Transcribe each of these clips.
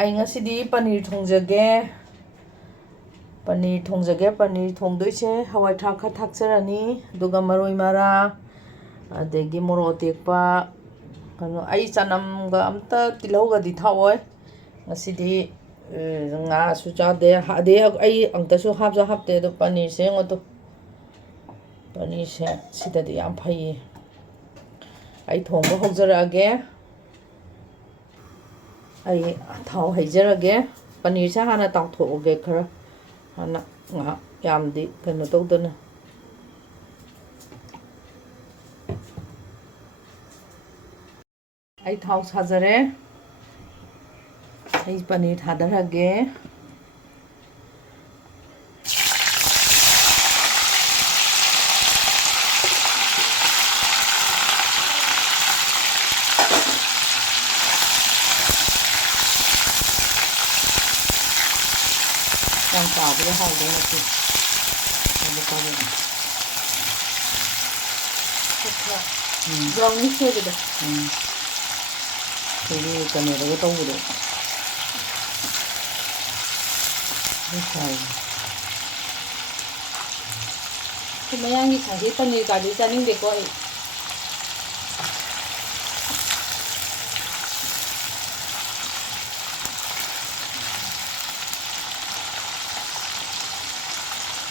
ꯑꯩ ꯉꯁꯤꯗꯤ ꯄꯅꯤꯔ ꯊꯣꯡꯖꯒꯦ. ꯄꯅꯤꯔ ꯊꯣꯡꯗꯣꯏꯁꯦ ꯍꯋꯥꯏ ꯊꯔꯥꯛ ꯈꯔ ꯊꯥꯛꯆꯔꯅꯤ. ꯑꯗꯨꯒ ꯃꯔꯣꯏ ꯃꯔꯥ ꯑꯗꯒꯤ ꯃꯣꯔꯣꯛ ꯑꯇꯦꯛꯄ ꯀꯩꯅꯣ ꯑꯩ ꯆꯅꯝꯒ ꯑꯝꯇ ꯇꯤꯜꯍꯧꯒꯗꯤ ꯊꯥꯛꯑꯣꯏ. ꯉꯁꯤꯗꯤ ꯉꯥꯁꯨ ꯆꯥꯗꯦ. ꯑꯗꯩ ꯑꯩ ꯑꯝꯇꯁꯨ ꯍꯥꯞꯇꯦ. ꯑꯗꯣ ꯄꯅꯤꯔꯁꯦ ꯌꯦꯡꯉꯣ. ꯄꯅꯤꯔꯁꯦ ꯁꯤꯗꯗꯤ ꯌꯥꯝ ꯐꯩꯌꯦ. ꯑꯩ ꯊꯣꯡꯕ ꯍꯧꯖꯔꯛꯑꯒꯦ. ꯑꯩ ꯊꯥꯎ ꯍꯩꯖꯔꯒꯦ. ꯄꯅꯤꯔꯁꯦ ꯍꯥꯟꯅ ꯇꯥꯎꯊꯣꯛꯑꯒꯦ ꯈꯔ. ꯍꯥꯟꯅ ꯉꯥꯏꯍꯥꯛ ꯌꯥꯝꯗꯤ ꯀꯩꯅꯣ ꯇꯧꯗꯅ. ꯑꯩ ꯊꯥꯎ ꯁꯥꯖꯔꯦ. ꯑꯩ ꯄꯅꯤꯔ ꯊꯥꯗꯔꯒꯦ. ꯌꯥꯝ ꯆꯥꯕꯗ ꯍꯥꯎꯗꯧ ꯅꯠꯇꯦ. ꯕ꯭ꯔꯥꯎꯅꯤꯁ ꯑꯣꯏꯕꯗꯣ. ꯑꯩꯈꯣꯏꯒꯤ ꯀꯩꯅꯣꯗꯒ ꯇꯧꯕꯗꯣ. ꯃꯌꯥꯡꯒꯤ ꯈꯥꯁꯤ ꯄꯅꯤꯔ ꯀꯥꯗꯤ ꯆꯥꯅꯤꯡꯗꯦꯀꯣ ꯑꯩ.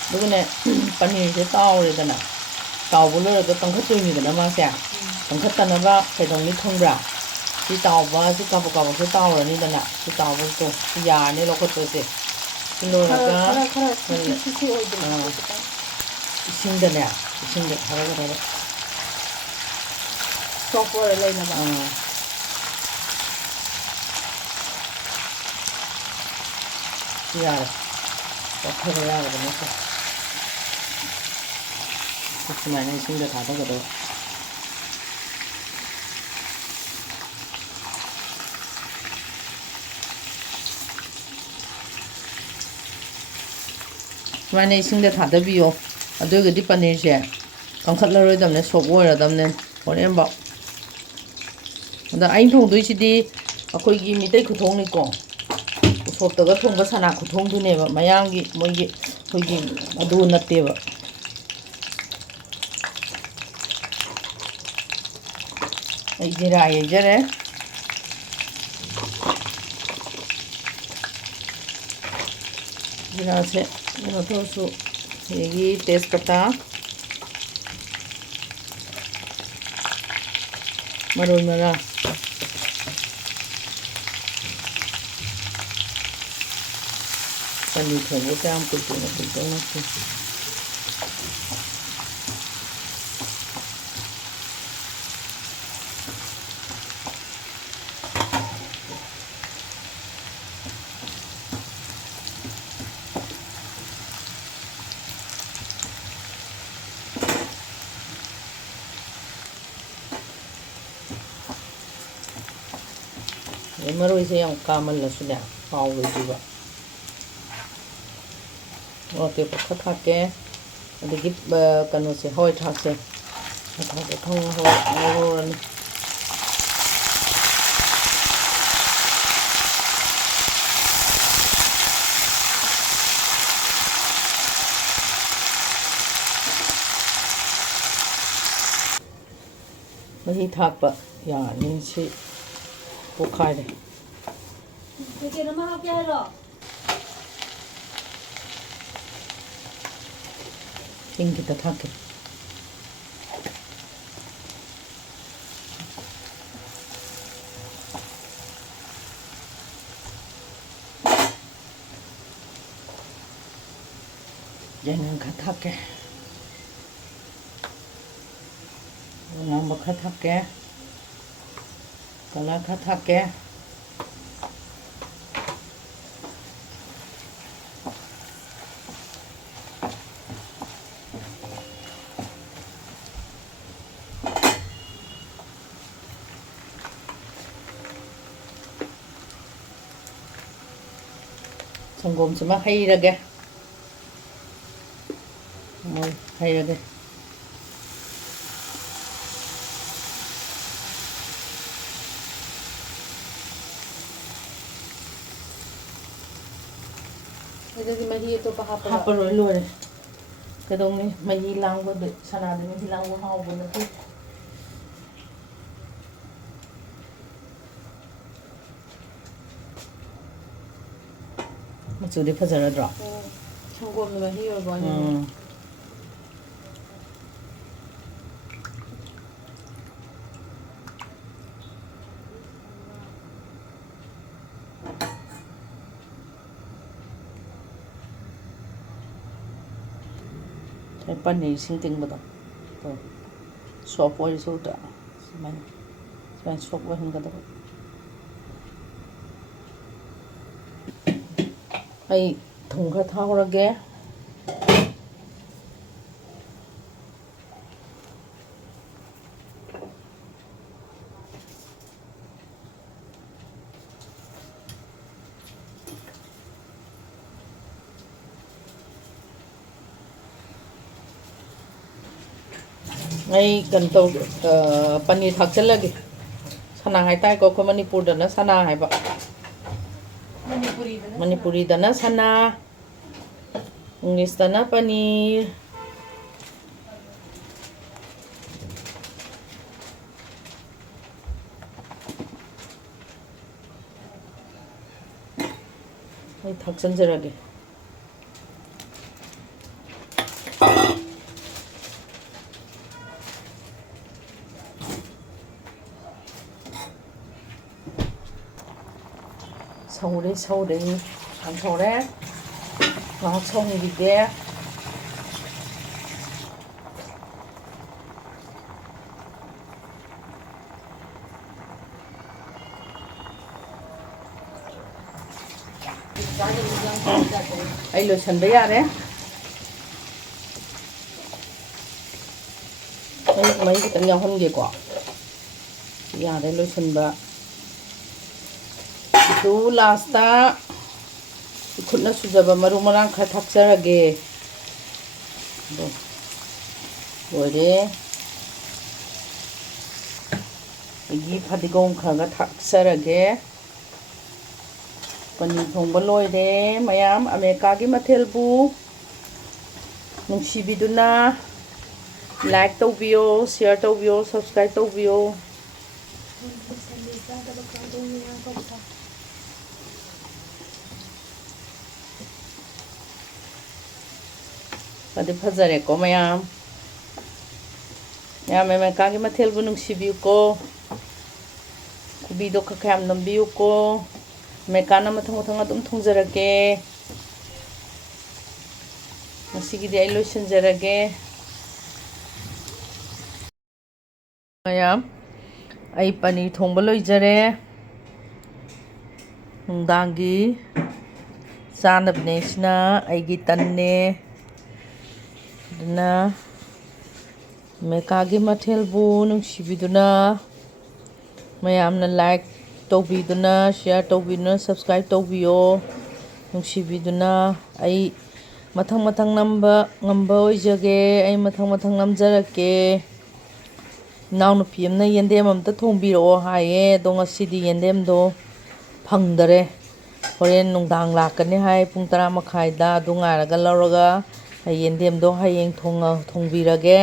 ꯑꯗꯨꯒꯅꯦ ꯄꯅꯤꯔꯁꯦ ꯇꯥꯎꯔꯦꯗꯅ. ꯇꯥꯎꯕ ꯂꯣꯏꯔꯒ ꯀꯪꯈꯠꯇꯣꯏꯅꯤꯗꯅ ꯃꯥꯁꯦ. ꯀꯪꯈꯠꯇꯅꯕ ꯀꯩꯗꯧꯅꯤ ꯈꯪꯕ꯭ꯔꯥ? ꯁꯤ ꯀꯥꯕꯛꯁꯦ ꯇꯥꯎꯔꯅꯤꯗꯅ. ꯁꯤ ꯇꯥꯎꯕꯗꯣ ꯁꯤ ꯌꯥꯔꯅꯤ ꯂꯧꯈꯠꯄꯁꯦ. ꯁꯤ ꯂꯣꯏꯔꯒ ꯏꯁꯤꯡꯗ ꯈꯔ ꯁꯣꯐ ꯑꯣꯏꯔ ꯂꯩꯅꯕ. ꯌꯥꯔꯦ. ꯂꯧꯊꯕ ꯌꯥꯔꯕꯅꯦ. ꯁꯨꯃꯥꯏꯅ 이승ꯗ 닫아가도 수많은 이승대 닫아비요. 어디가 panirs에 깡칼러로이담네 속오이라담네 보내봐. 근데 아인 통도이시디 아코이기 미테이 쿠통니고 우섭다가 통바 사나 쿠통두네바 마양기 뭐이게 거기 아두 나떼바. 이제라 예전에 जिरासे थोसु यही तेजपत्ता मरोई मरा पनीर थोंबो काम कुछ मरोइसे यम कामल्लसुने हाउरजिबा ओके पखथाके अदगी कनोसे होय थासे थाके थों होरन मही थापा यानिसी पोखारे केनो मा हाप यारो इंगिता थाके जेनन खाथाके नंबर खाथाके कला खाथाके संगोमसिमा हैरगे मोय हैरगे ꯑꯗꯨꯗꯤ ꯃꯍꯤ ꯑꯇꯣꯞꯄ ꯍꯥꯞꯄꯒ ꯍꯥꯞꯄꯔꯣꯏ ꯂꯣꯏꯔꯦ ꯀꯩꯗꯧꯅꯤ ꯃꯍꯤ ꯂꯥꯡꯕꯗ ꯁꯅꯥꯗ ꯃꯍꯤ ꯂꯥꯡꯕ ꯍꯥꯎꯕ ꯅꯠꯇꯦ ꯃꯆꯨꯗꯤ ꯐꯖꯔꯗ꯭ꯔꯣ ꯁꯪꯒꯣꯝꯅ ꯃꯍꯤ ꯑꯣꯏꯕ ꯋꯥꯅꯤ ꯄꯅꯤꯔ ꯏꯁꯤꯡ ꯇꯤꯡꯕꯗꯣ ꯁꯣꯞ ꯑꯣꯏꯔꯁꯨ ꯁꯨꯃꯥꯏꯅ ꯁꯣꯞ ꯑꯣꯏꯍꯟꯒꯗꯕ ꯑꯩ ꯊꯨꯝ ꯈꯔ ꯊꯥꯎꯔꯒꯦ ꯑꯩ ꯀꯩꯅꯣ ꯇꯧ ꯄꯅꯤꯔ ꯊꯥꯛꯆꯜꯂꯒꯦ ꯁꯅꯥ ꯍꯥꯏꯇꯥꯔꯦꯀꯣ ꯑꯩꯈꯣꯏ ꯃꯅꯤꯄꯨꯔꯗꯅ ꯁꯅꯥ ꯍꯥꯏꯕ ꯃꯅꯤꯄꯨꯔꯤꯗꯅ ꯁꯅꯥ ꯏꯪꯂꯤꯁꯇꯅ ꯄꯅꯤꯔ ꯑꯩ ꯊꯥꯛꯆꯟꯖꯔꯒꯦ ꯁꯧꯔꯦ ꯌꯥꯝ ꯁꯧꯔꯦ ꯉꯥꯏꯍꯥꯛ ꯁꯧꯍꯟꯈꯤꯒꯦ ꯑꯩ ꯂꯣꯏꯁꯟꯕ ꯌꯥꯔꯦ ꯃꯍꯤ ꯈꯤꯇꯪ ꯌꯥꯎꯍꯟꯒꯦꯀꯣ ꯌꯥꯔꯦ ꯂꯣꯏꯁꯟꯕ ꯑꯗꯨ ꯂꯥꯁꯇ ꯈꯨꯠꯅ ꯁꯨꯖꯕ ꯃꯔꯨ ꯃꯔꯥꯡ ꯈꯔ ꯊꯥꯛꯆꯔꯒꯦ ꯂꯣꯏꯔꯦ ꯑꯗꯒꯤ ꯐꯗꯤꯒꯣꯝ ꯈꯔ ꯊꯥꯛꯆꯔꯒꯦ ꯄꯅꯤꯔ ꯊꯣꯡꯕ ꯂꯣꯏꯔꯦ ꯃꯌꯥꯝ ꯑꯃꯦꯔꯤꯀꯥꯒꯤ ꯃꯊꯦꯜꯕꯨ ꯅꯨꯡꯁꯤꯕꯤꯗꯨꯅ ꯂꯥꯏꯛ ꯇꯧꯕꯤꯌꯣ ꯁꯤꯌꯔ ꯇꯧꯕꯤꯌꯣ ꯁꯕꯁꯀ꯭ꯔꯥꯏꯕ ꯇꯧꯕꯤꯌꯣ ꯐꯗꯤ ꯐꯖꯔꯦꯀꯣ ꯃꯌꯥꯝ ꯑꯃꯦꯔꯤꯀꯥꯒꯤ ꯃꯊꯦꯜꯕꯨ ꯅꯨꯡꯁꯤꯕꯤꯌꯨꯀꯣ ꯀꯣꯕꯤꯗꯣ ꯈꯔ ꯌꯥꯝ ꯅꯝꯕꯤꯌꯨꯀꯣ ꯑꯃꯦꯔꯤꯀꯥꯅ ꯃꯊꯪ ꯑꯗꯨꯝ ꯊꯣꯡꯖꯔꯛꯀꯦ ꯉꯁꯤꯒꯤꯗꯤ ꯑꯩ ꯂꯣꯏꯁꯤꯟꯖꯔꯒꯦ ꯃꯌꯥꯝ ꯑꯩ ꯄꯅꯤꯔ ꯊꯣꯡꯕ ꯂꯣꯏꯖꯔꯦ ꯅꯨꯡꯗꯥꯡꯒꯤ ꯆꯥꯅꯕꯅꯦ ꯁꯤꯅ ꯑꯩꯒꯤ ꯇꯟꯅꯦ ꯑꯗꯨꯅ ꯑꯃꯦꯔꯤꯀꯥꯒꯤ ꯃꯊꯦꯜꯕꯨ ꯅꯨꯡꯁꯤꯕꯤꯗꯨꯅ ꯃꯌꯥꯝꯅ ꯂꯥꯏꯛ ꯇꯧꯕꯤꯗꯨꯅ ꯁꯤꯌꯔ ꯇꯧꯕꯤꯗꯨꯅ ꯁꯕꯁꯀ꯭ꯔꯥꯏꯕ ꯇꯧꯕꯤꯌꯣ ꯅꯨꯡꯁꯤꯕꯤꯗꯨꯅ ꯑꯩ ꯃꯊꯪ ꯅꯝꯕ ꯉꯝꯕ ꯑꯣꯏꯖꯒꯦ ꯑꯩ ꯃꯊꯪ ꯅꯝꯖꯔꯛꯀꯦ ꯏꯅꯥꯎꯅꯨꯄꯤ ꯑꯃꯅ ꯌꯦꯟꯗꯦꯝ ꯑꯝꯇ ꯊꯣꯡꯕꯤꯔꯛꯑꯣ ꯍꯥꯏꯌꯦ ꯑꯗꯣ ꯉꯁꯤꯗꯤ ꯌꯦꯟꯗꯦꯝꯗꯣ ꯐꯪꯗꯔꯦ ꯍꯣꯔꯦꯟ ꯅꯨꯡꯗꯥꯡ ꯂꯥꯛꯀꯅꯤ ꯍꯥꯏ ꯄꯨꯡ 10:30ꯗ ꯑꯗꯨ ꯉꯥꯏꯔꯒ ꯂꯧꯔꯒ ꯌꯦꯟꯗꯦꯝꯗꯣ ꯍꯌꯦꯡ ꯊꯣꯡꯕꯤꯔꯒꯦ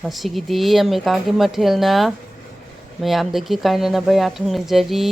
ꯉꯁꯤꯒꯤꯗꯤ ꯑꯃꯦꯔꯤꯀꯥꯒꯤ ꯃꯊꯦꯜꯅ ꯃꯌꯥꯝꯗꯒꯤ ꯀꯥꯏꯅꯅꯕ ꯌꯥꯊꯪ ꯅꯤꯖꯔꯤ